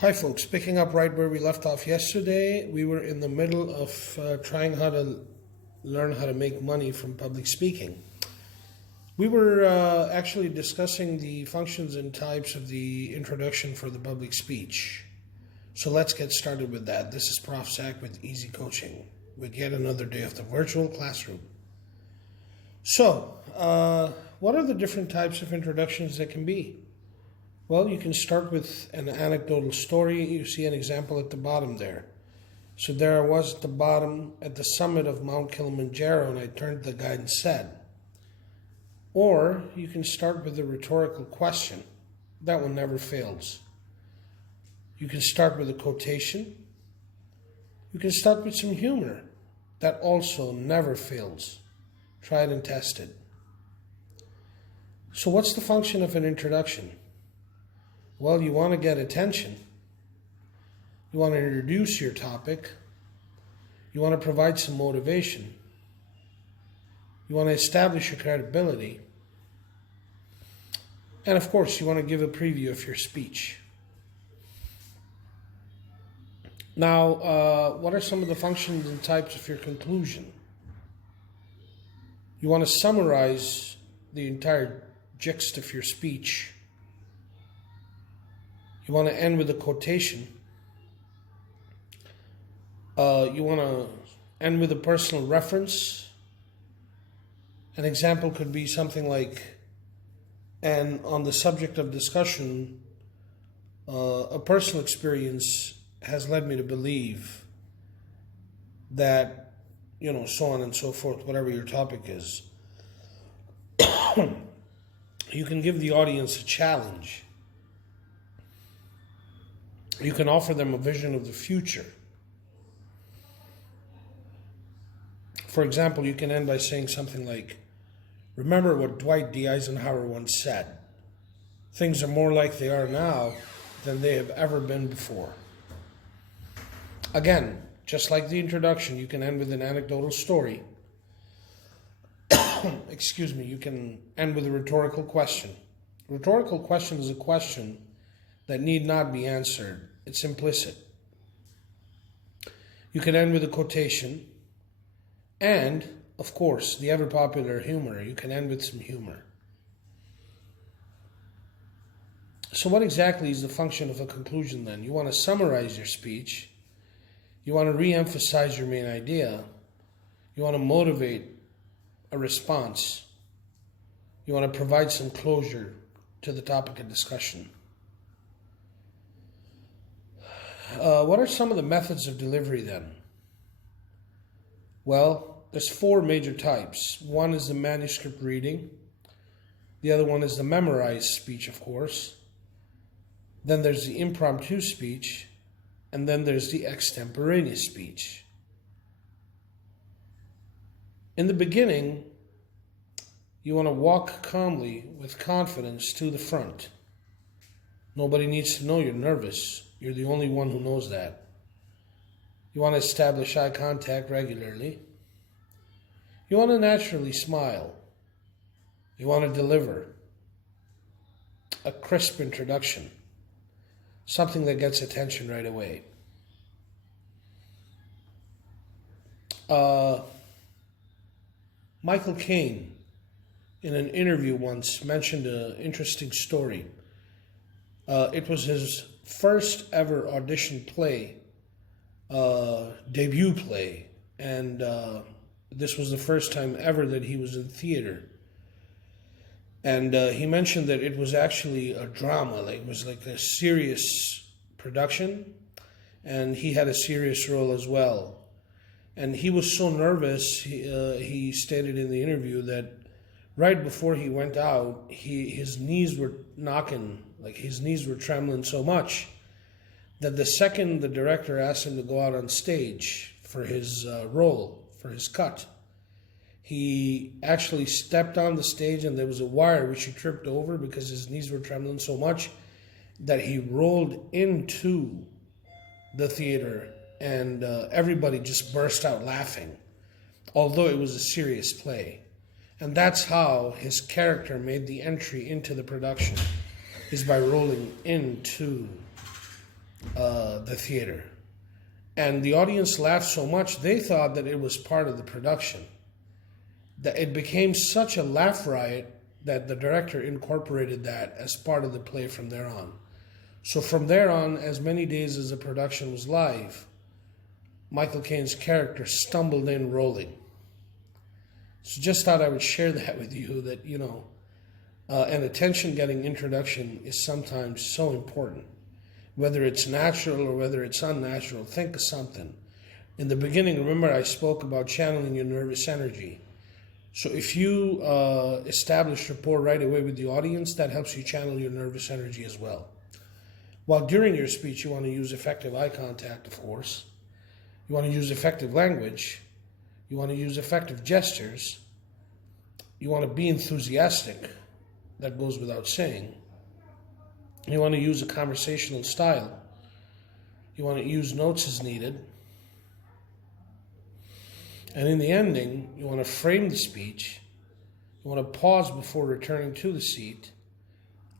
Hi folks, picking up right where we left off yesterday, we were in the middle of trying how to learn how to make money from public speaking. We were actually discussing the functions and types of the introduction for the public speech. So let's get started with that. This is Prof.ZAK with Easy Coaching with yet another day of the virtual classroom. So, what are the different types of introductions that can be? Well, you can start with an anecdotal story. You see an example at the bottom there. So there I was at the bottom at the summit of Mount Kilimanjaro, and I turned to the guide and said. Or you can start with a rhetorical question. That one never fails. You can start with a quotation. You can start with some humor. That also never fails. Try it and test it. So what's the function of an introduction? Well, you want to get attention. You want to introduce your topic. You want to provide some motivation. You want to establish your credibility. And of course, you want to give a preview of your speech. Now, what are some of the functions and types of your conclusion? You want to summarize the entire gist of your speech. You want to end with a quotation. You want to end with a personal reference. An example could be something like, and on the subject of discussion, a personal experience has led me to believe that, so on and so forth, whatever your topic is. You can give the audience a challenge. You can offer them a vision of the future. For example, you can end by saying something like, remember what Dwight D. Eisenhower once said, things are more like they are now than they have ever been before. Again, just like the introduction, you can end with an anecdotal story. You can end with a rhetorical question. A rhetorical question is a question that need not be answered. It's implicit. You can end with a quotation. And, of course, the ever-popular humor. You can end with some humor. So what exactly is the function of a conclusion then? You want to summarize your speech. You want to re-emphasize your main idea. You want to motivate a response. You want to provide some closure to the topic of discussion. What are some of the methods of delivery then? Well, there's 4 major types. One is the manuscript reading. The other one is the memorized speech, of course. Then there's the impromptu speech. And then there's the extemporaneous speech. In the beginning, you want to walk calmly with confidence to the front. Nobody needs to know you're nervous. You're the only one who knows that. You want to establish eye contact regularly. You want to naturally smile. You want to deliver a crisp introduction, something that gets attention right away. Michael Caine, in an interview once, mentioned an interesting story. It was his first ever audition play, debut play, and this was the first time ever that he was in theater. And he mentioned that it was actually a drama, it was like a serious production, and he had a serious role as well. And he was so nervous, he stated in the interview that right before he went out, his knees were knocking, his knees were trembling so much that the second the director asked him to go out on stage for his role, for his cut, he actually stepped on the stage and there was a wire which he tripped over because his knees were trembling so much that he rolled into the theater and everybody just burst out laughing, although it was a serious play. And that's how his character made the entry into the production, is by rolling into the theater. And the audience laughed so much, they thought that it was part of the production. That it became such a laugh riot that the director incorporated that as part of the play from there on. So from there on, as many days as the production was live, Michael Caine's character stumbled in rolling. So just thought I would share that with you, that, an attention-getting introduction is sometimes so important. Whether it's natural or whether it's unnatural, think of something. In the beginning, remember I spoke about channeling your nervous energy. So if you establish rapport right away with the audience, that helps you channel your nervous energy as well. While during your speech, you want to use effective eye contact, of course. You want to use effective language. You want to use effective gestures. You want to be enthusiastic. That goes without saying. You want to use a conversational style. You want to use notes as needed. And in the ending, you want to frame the speech. You want to pause before returning to the seat.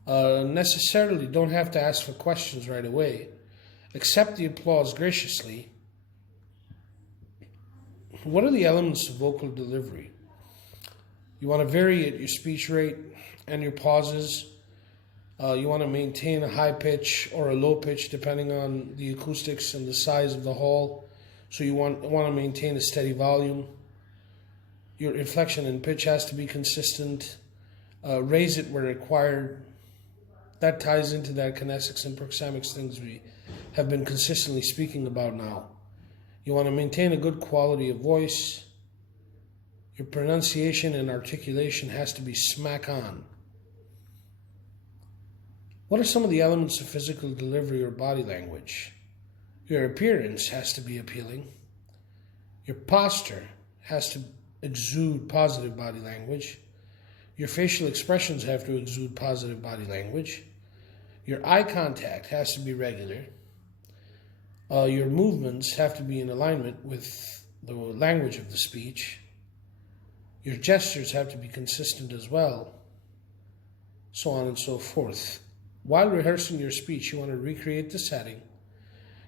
Necessarily don't have to ask for questions right away. Accept the applause graciously. What are the elements of vocal delivery? You want to vary at your speech rate and your pauses. You want to maintain a high pitch or a low pitch depending on the acoustics and the size of the hall. So you want to maintain a steady volume. Your inflection and pitch has to be consistent. Raise it where required. That ties into that kinesics and proxemics things we have been consistently speaking about now. You want to maintain a good quality of voice. Your pronunciation and articulation has to be smack on. What are some of the elements of physical delivery or body language? Your appearance has to be appealing. Your posture has to exude positive body language. Your facial expressions have to exude positive body language. Your eye contact has to be regular. Your movements have to be in alignment with the language of the speech. Your gestures have to be consistent as well, so on and so forth. While rehearsing your speech, you want to recreate the setting.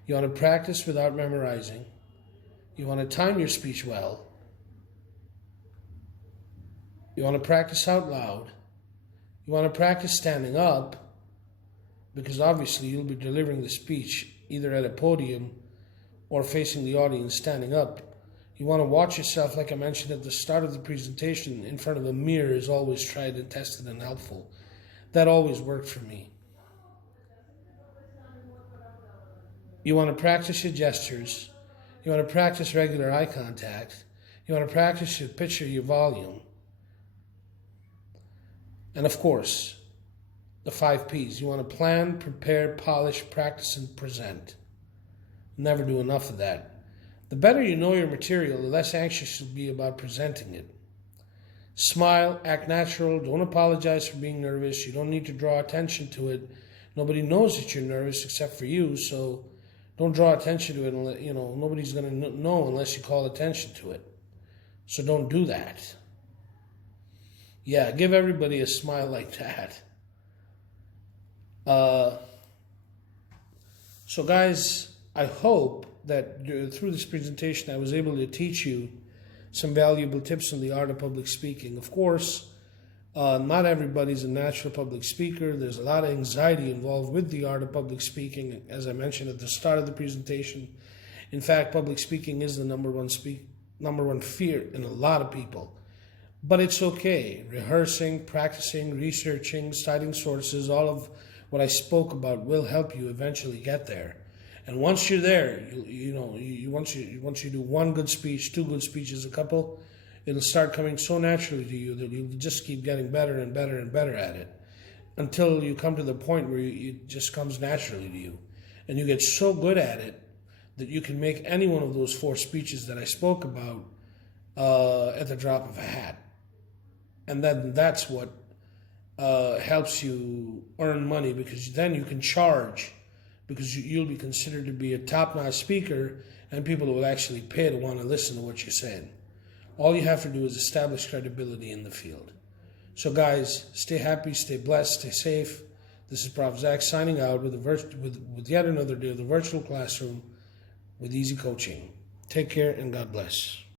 You want to practice without memorizing. You want to time your speech well. You want to practice out loud. You want to practice standing up, because obviously you'll be delivering the speech either at a podium or facing the audience standing up. You want to watch yourself, like I mentioned at the start of the presentation, in front of a mirror is always tried and tested and helpful. That always worked for me. You want to practice your gestures. You want to practice regular eye contact. You want to practice your pitch or your volume. And of course, the 5 Ps. You want to plan, prepare, polish, practice, and present. Never do enough of that. The better you know your material, the less anxious you'll be about presenting it. Smile, act natural, don't apologize for being nervous. You don't need to draw attention to it. Nobody knows that you're nervous except for you, so don't draw attention to it. Nobody's going to know unless you call attention to it. So don't do that. Yeah, give everybody a smile like that. So guys, I hope that through this presentation I was able to teach you some valuable tips on the art of public speaking. Of course, not everybody's a natural public speaker. There's a lot of anxiety involved with the art of public speaking, as I mentioned at the start of the presentation. In fact, public speaking is the number one fear in a lot of people. But it's okay. Rehearsing, practicing, researching, citing sources, all of what I spoke about will help you eventually get there. And once you're there, once you do one good speech, 2 good speeches, a couple, it'll start coming so naturally to you that you'll just keep getting better and better and better at it until you come to the point where it just comes naturally to you. And you get so good at it that you can make any one of those 4 speeches that I spoke about at the drop of a hat. And then that's what helps you earn money, because then you can charge, because you'll be considered to be a top-notch speaker, and people will actually pay to want to listen to what you're saying. All you have to do is establish credibility in the field. So guys, stay happy, stay blessed, stay safe. This is Prof.ZAK signing out with yet another day of the virtual classroom with easy coaching. Take care and God bless.